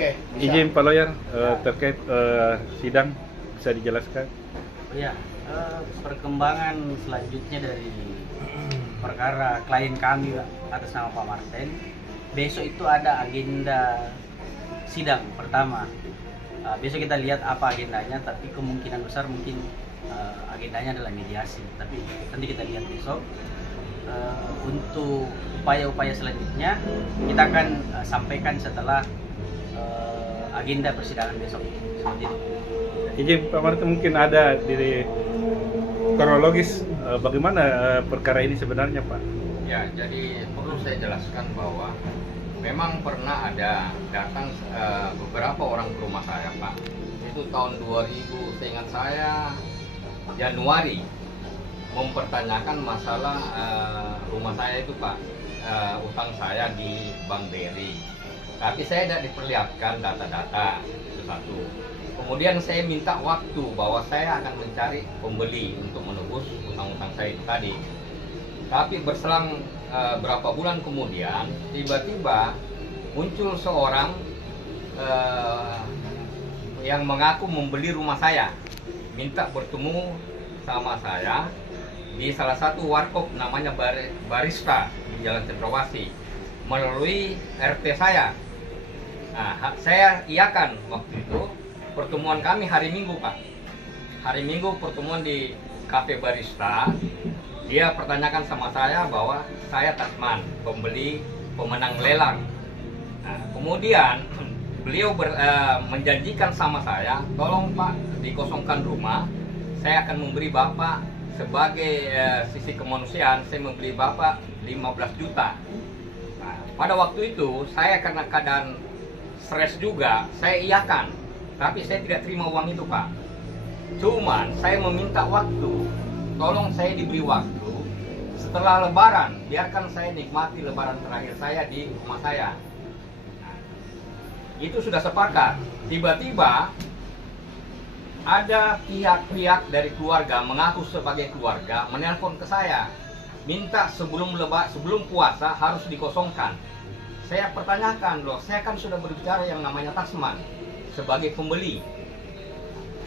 Oke. Izin Pak Lawyer, terkait sidang bisa dijelaskan? Ya, perkembangan selanjutnya dari perkara klien kami atas nama Pak Martin. Besok itu ada agenda sidang pertama. Besok kita lihat apa agendanya, tapi kemungkinan besar mungkin agendanya adalah mediasi. Tapi nanti kita lihat besok. Untuk upaya-upaya selanjutnya kita akan sampaikan setelah agenda persidangan besok. Seperti itu. Izin Pak Martin, mungkin ada di kronologis bagaimana perkara ini sebenarnya Pak? Ya, jadi perlu saya jelaskan bahwa memang pernah ada datang beberapa orang ke rumah saya Pak. Itu tahun 2000, seingat saya Januari, mempertanyakan masalah rumah saya itu Pak, utang saya di Bank BRI. Tapi saya tidak diperlihatkan data-data, itu satu. Kemudian saya minta waktu bahwa saya akan mencari pembeli untuk menebus utang-utang saya itu tadi. Tapi berselang berapa bulan kemudian, tiba-tiba muncul seorang yang mengaku membeli rumah saya, minta bertemu sama saya di salah satu warkop namanya Barista di Jalan Cendrawasih melalui RT saya. Nah, saya iakan waktu itu pertemuan kami hari Minggu Pak. Hari Minggu pertemuan di Cafe Barista. Dia pertanyakan sama saya bahwa saya Tasman, pembeli pemenang lelang. Nah, kemudian beliau menjanjikan sama saya, tolong Pak dikosongkan rumah, saya akan memberi Bapak sebagai sisi kemanusiaan, saya memberi Bapak 15 juta. Nah, pada waktu itu saya karena keadaan stres juga, saya iakan. Tapi saya tidak terima uang itu Pak. Cuman saya meminta waktu, tolong saya diberi waktu setelah lebaran, biarkan saya nikmati lebaran terakhir saya di rumah saya. Nah, itu sudah sepakat. Tiba-tiba ada pihak-pihak dari keluarga mengaku sebagai keluarga menelpon ke saya, minta sebelum puasa harus dikosongkan. Saya pertanyakan, loh, saya kan sudah berbicara yang namanya Tasman sebagai pembeli.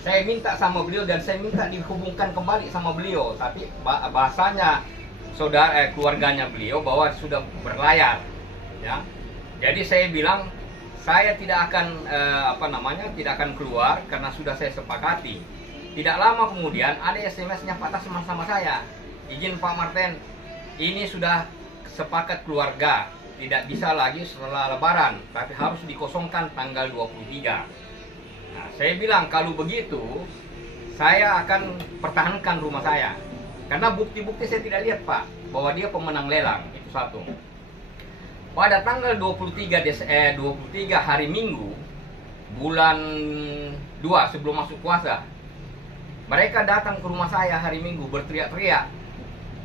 Saya minta sama beliau dan saya minta dihubungkan kembali sama beliau, tapi bahasanya keluarganya beliau bahwa sudah berlayar, ya. Jadi saya bilang saya tidak akan tidak akan keluar karena sudah saya sepakati. Tidak lama kemudian ada SMS-nya Pak Tasman sama saya. Izin Pak Martin, ini sudah sepakat keluarga. Tidak bisa lagi setelah lebaran, tapi harus dikosongkan tanggal 23. Nah, saya bilang kalau begitu, saya akan pertahankan rumah saya. Karena bukti-bukti saya tidak lihat Pak, bahwa dia pemenang lelang, itu satu. Pada tanggal 23 hari Minggu, bulan 2 sebelum masuk puasa, mereka datang ke rumah saya hari Minggu berteriak-teriak,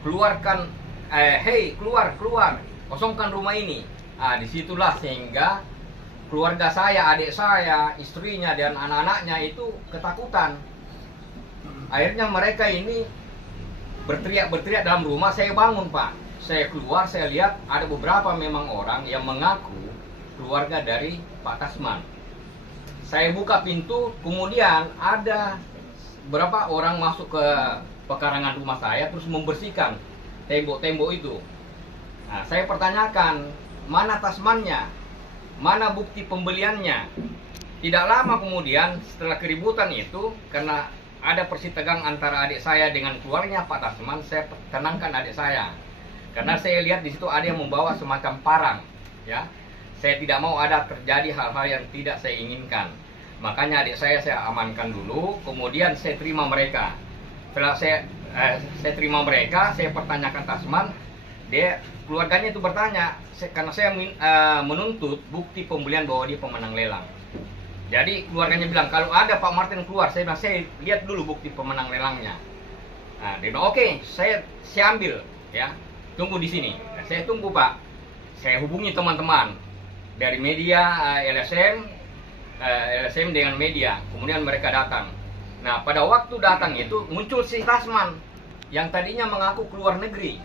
keluarkan, hey keluar, kosongkan rumah ini. Nah, disitulah sehingga keluarga saya, adik saya, istrinya dan anak-anaknya itu ketakutan. Akhirnya mereka ini berteriak dalam rumah. Saya bangun Pak. Saya keluar, saya lihat ada beberapa memang orang yang mengaku keluarga dari Pak Tasman. Saya buka pintu, kemudian ada beberapa orang masuk ke pekarangan rumah saya terus membersihkan tembok-tembok itu. Nah, saya pertanyakan, mana Tasmannya? Mana bukti pembeliannya? Tidak lama kemudian setelah keributan itu, karena ada persitegang antara adik saya dengan keluarnya Pak Tasman, saya tenangkan adik saya. Karena saya lihat di situ ada yang membawa semacam parang, ya. Saya tidak mau ada terjadi hal-hal yang tidak saya inginkan. Makanya adik saya amankan dulu, kemudian saya terima mereka. Setelah saya terima mereka, saya pertanyakan Tasman, keluarganya itu bertanya, karena saya menuntut bukti pembelian bahwa dia pemenang lelang. Jadi keluarganya bilang, kalau ada Pak Martin keluar, saya bilang, saya lihat dulu bukti pemenang lelangnya. Nah, dia bilang, oke, saya ambil, ya, tunggu di sini. Nah, saya tunggu Pak. Saya hubungi teman-teman dari media, LSM dengan media. Kemudian mereka datang. Nah, pada waktu datang itu muncul si Tasman yang tadinya mengaku keluar negeri.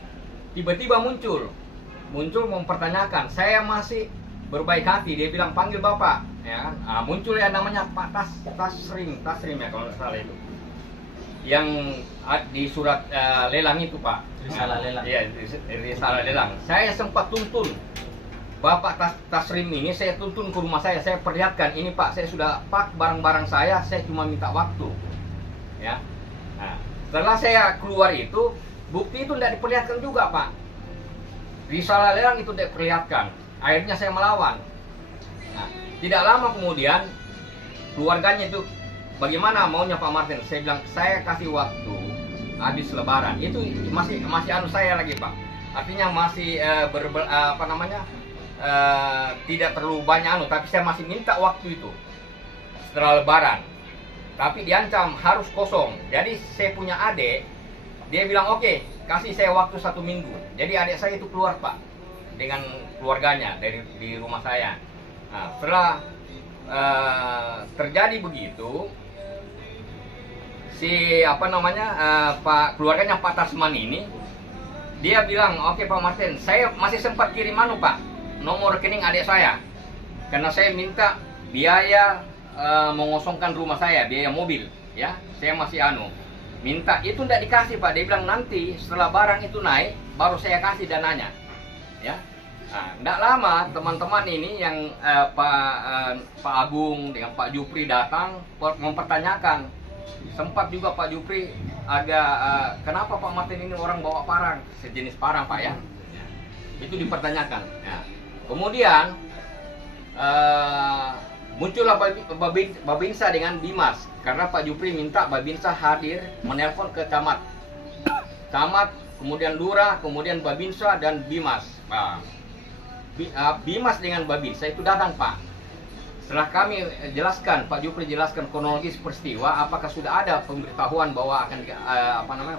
Tiba-tiba muncul mempertanyakan, saya masih berbaik hati, dia bilang panggil bapak, ya kan? Muncul ya namanya Pak Tasrim ya kalau nggak salah itu, yang di surat lelang itu Pak. Risalah lelang. Iya, risalah lelang. Saya sempat tuntun Bapak Tasrim ini, saya tuntun ke rumah saya perlihatkan, ini Pak, saya sudah pak barang-barang saya cuma minta waktu, ya. Nah, setelah saya keluar itu, bukti itu tidak diperlihatkan juga Pak. Risalah lelang itu tidak diperlihatkan. Akhirnya saya melawan. Nah, tidak lama kemudian keluarganya itu, bagaimana maunya Pak Martin? Saya bilang saya kasih waktu habis Lebaran. Itu masih anu saya lagi Pak. Artinya masih tidak terlalu banyak anu, tapi saya masih minta waktu itu setelah Lebaran. Tapi diancam harus kosong. Jadi saya punya adik, dia bilang oke, kasih saya waktu 1 minggu. Jadi adik saya itu keluar Pak dengan keluarganya di rumah saya. Nah, setelah terjadi begitu, si Pak keluarganya Pak Tasman ini, dia bilang oke Pak Martin, saya masih sempat kirim Pak nomor rekening adik saya, karena saya minta biaya mengosongkan rumah saya, biaya mobil, ya. Saya masih minta, itu tidak dikasih Pak. Dia bilang nanti setelah barang itu naik baru saya kasih dananya, ya. Nah, tidak lama teman-teman ini yang Pak Agung dengan Pak Jupri datang mempertanyakan. Sempat juga Pak Jupri agak kenapa Pak Martin ini orang bawa parang, sejenis parang Pak, ya. Itu dipertanyakan, ya. Kemudian muncullah Babinsa dengan Bimas, karena Pak Jupri minta Babinsa hadir menelpon ke camat, kemudian Lurah, kemudian Babinsa dan Bimas. Bimas dengan Babinsa itu datang Pak. Setelah kami jelaskan, Pak Jupri jelaskan kronologis peristiwa, apakah sudah ada pemberitahuan bahwa akan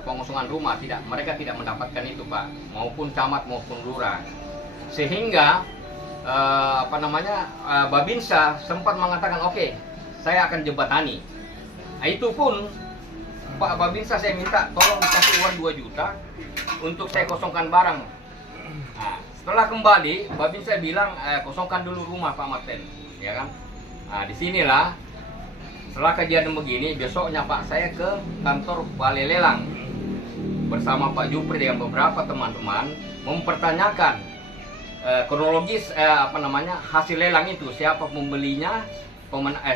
pengosongan rumah? Tidak, mereka tidak mendapatkan itu Pak, maupun camat maupun lurah. Sehingga Babinsa sempat mengatakan oke, saya akan jembatani. Nah, itu pun Pak Babinsa saya minta tolong dikasih uang 2 juta untuk saya kosongkan barang. Nah, setelah kembali Babinsa bilang kosongkan dulu rumah Pak Martin, ya kan? Nah, disinilah setelah kejadian begini, besoknya Pak saya ke kantor Balai Lelang bersama Pak Jupri dengan beberapa teman-teman mempertanyakan kronologis hasil lelang itu, siapa pembelinya,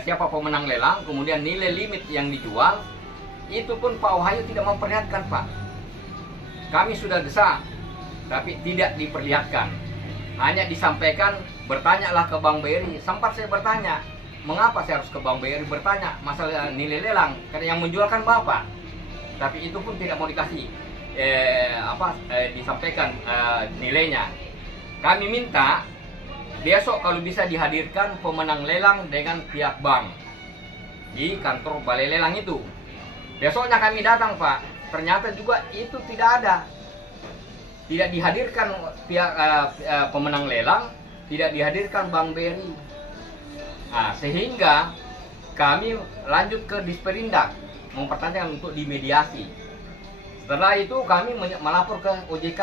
siapa pemenang lelang, kemudian nilai limit yang dijual. Itu pun Pak Wahyu tidak memperlihatkan Pak. Kami sudah desak, tapi tidak diperlihatkan. Hanya disampaikan, bertanyalah ke Bang Beri. Sempat saya bertanya, mengapa saya harus ke Bang Beri bertanya masalah nilai lelang, karena yang menjualkan Bapak. Tapi itu pun tidak mau dikasih disampaikan nilainya. Kami minta besok kalau bisa dihadirkan pemenang lelang dengan pihak bank di kantor Balai Lelang itu. Besoknya kami datang Pak, ternyata juga itu tidak ada. Tidak dihadirkan pihak pemenang lelang, tidak dihadirkan Bang Beri. Nah, sehingga kami lanjut ke Disperindak mempertanyakan untuk dimediasi. Setelah itu kami melapor ke OJK,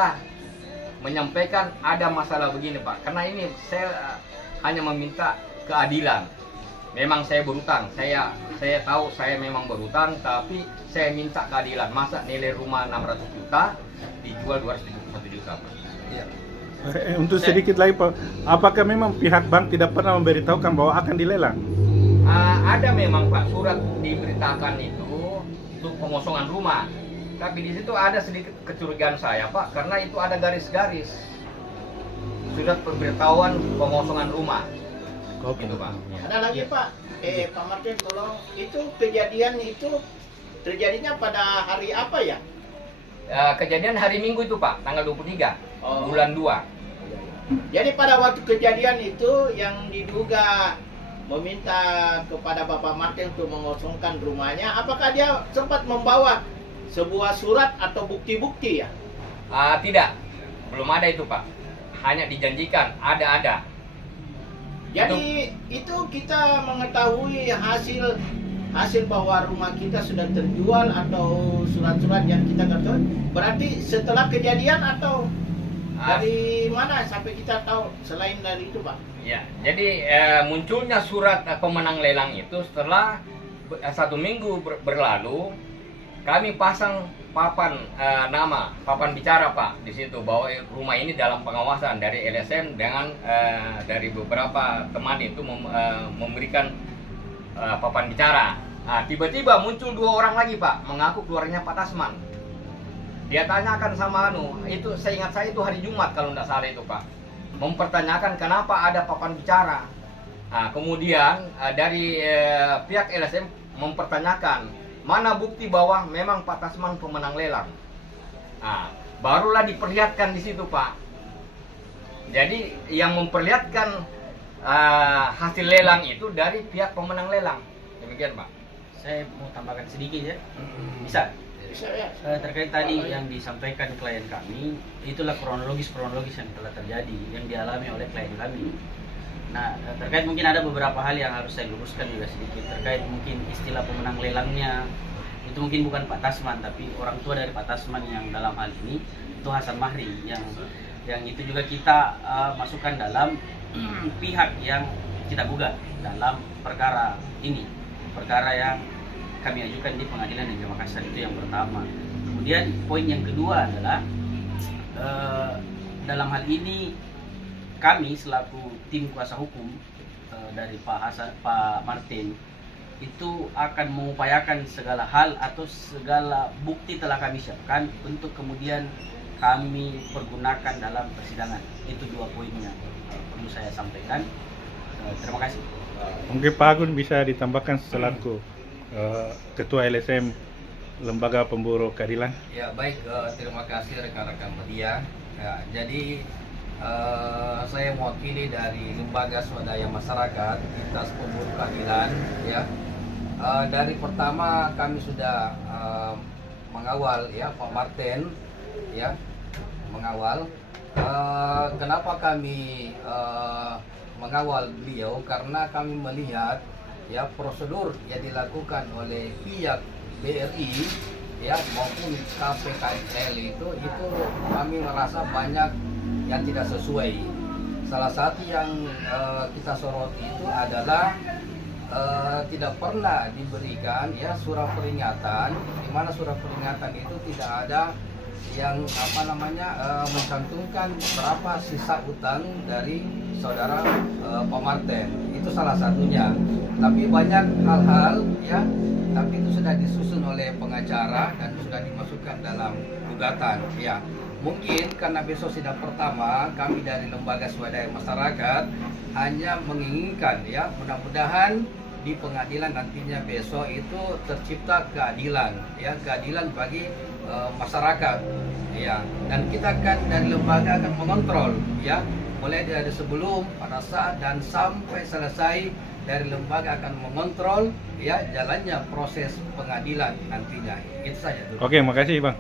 menyampaikan ada masalah begini Pak, karena ini saya hanya meminta keadilan. Memang saya berutang, saya tahu saya memang berutang, tapi saya minta keadilan. Masa nilai rumah 600 juta dijual 271 juta Pak? Ya. Untuk sedikit lagi Pak, apakah memang pihak bank tidak pernah memberitahukan bahwa akan dilelang? Ada memang Pak, surat diberitakan itu untuk pengosongan rumah. Tapi di situ ada sedikit kecurigaan saya Pak, karena itu ada garis-garis surat pemberitahuan pengosongan rumah. Gitu Pak. Ada lagi Pak, Pak Martin tolong, itu kejadian itu terjadinya pada hari apa ya? Kejadian hari Minggu itu Pak, tanggal 23 bulan 2. Jadi pada waktu kejadian itu yang diduga meminta kepada Bapak Martin untuk mengosongkan rumahnya, apakah dia sempat membawa sebuah surat atau bukti-bukti ya? Tidak, belum ada itu Pak. Hanya dijanjikan ada. Jadi itu kita mengetahui hasil bahwa rumah kita sudah terjual atau surat-surat yang kita ketahui berarti setelah kejadian atau? Dari mana sampai kita tahu selain dari itu, Pak? Ya, jadi munculnya surat pemenang lelang itu setelah 1 minggu berlalu, kami pasang papan nama, papan bicara Pak di situ bahwa rumah ini dalam pengawasan dari LSM dengan dari beberapa teman itu memberikan papan bicara. Nah, tiba-tiba muncul 2 orang lagi Pak, mengaku keluarganya Pak Tasman. Dia tanyakan sama itu saya ingat saya itu hari Jumat kalau tidak salah itu Pak. Mempertanyakan kenapa ada papan bicara. Nah, kemudian dari pihak LSM mempertanyakan mana bukti bahwa memang Pak Tasman pemenang lelang. Nah, barulah diperlihatkan di situ Pak. Jadi yang memperlihatkan hasil lelang itu dari pihak pemenang lelang. Demikian Pak. Saya mau tambahkan sedikit ya. Bisa? Terkait tadi yang disampaikan klien kami, itulah kronologis yang telah terjadi, yang dialami oleh klien kami. Nah, terkait mungkin ada beberapa hal yang harus saya luruskan juga sedikit. Terkait mungkin istilah pemenang lelangnya, itu mungkin bukan Pak Tasman, tapi orang tua dari Pak Tasman yang dalam hal ini, itu Hasan Mahri, yang itu juga kita masukkan dalam pihak yang kita gugat dalam perkara ini. Perkara yang kami ajukan di Pengadilan Negeri Makassar, itu yang pertama. Kemudian poin yang kedua adalah dalam hal ini kami selaku tim kuasa hukum dari Pak Martin itu akan mengupayakan segala hal atau segala bukti telah kami siapkan untuk kemudian kami pergunakan dalam persidangan. Itu 2 poin yang perlu saya sampaikan. Terima kasih. Mungkin Pak Agun bisa ditambahkan selaku Ketua LSM Lembaga Pemburu Keadilan. Ya baik, terima kasih rekan-rekan media. Ya, jadi saya mewakili dari Lembaga Swadaya Masyarakat Lintas Pemburu Keadilan. Ya, dari pertama kami sudah mengawal ya Pak Martin, ya mengawal. Kenapa kami mengawal beliau? Karena kami melihat ya prosedur yang dilakukan oleh pihak BRI ya maupun KPKSL itu kami merasa banyak yang tidak sesuai. Salah satu yang kita soroti itu adalah tidak pernah diberikan ya surat peringatan, di mana surat peringatan itu tidak ada yang mencantumkan berapa sisa utang dari saudara Pak Martin. Itu salah satunya. Tapi banyak hal-hal ya, tapi itu sudah disusun oleh pengacara dan sudah dimasukkan dalam gugatan ya. Mungkin karena besok sidang pertama, kami dari Lembaga Swadaya Masyarakat hanya menginginkan ya, mudah-mudahan di pengadilan nantinya besok itu tercipta keadilan ya, keadilan bagi masyarakat ya. Dan kita kan dari lembaga akan mengontrol ya, mulai dari sebelum, pada saat dan sampai selesai, dari lembaga akan mengontrol ya jalannya proses pengadilan nantinya. Itu saja. Oke, makasih Bang.